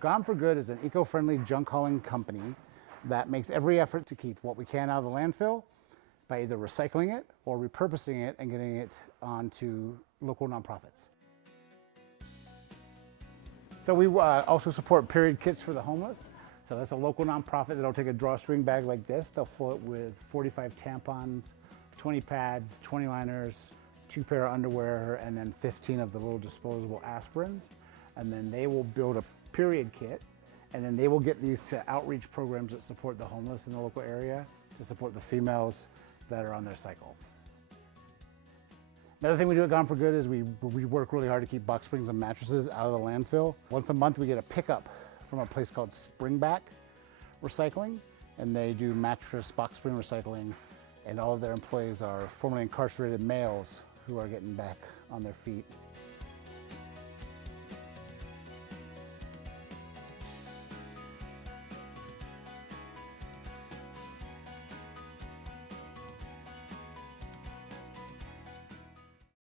Gone for Good is an eco-friendly junk hauling company that makes every effort to keep what we can out of the landfill by either recycling it or repurposing it and getting it onto local nonprofits. So we also support period kits for the homeless. So that's a local nonprofit that'll take a drawstring bag like this. They'll fill it with 45 tampons, 20 pads, 20 liners, 2 pair of underwear, and then 15 of the little disposable aspirins. And then they will build a period kit, and then they will get these to outreach programs that support the homeless in the local area to support the females that are on their cycle. Another thing we do at Gone for Good is we work really hard to keep box springs and mattresses out of the landfill. Once a month we get a pickup from a place called Springback Recycling, and they do mattress box spring recycling, and all of their employees are formerly incarcerated males who are getting back on their feet.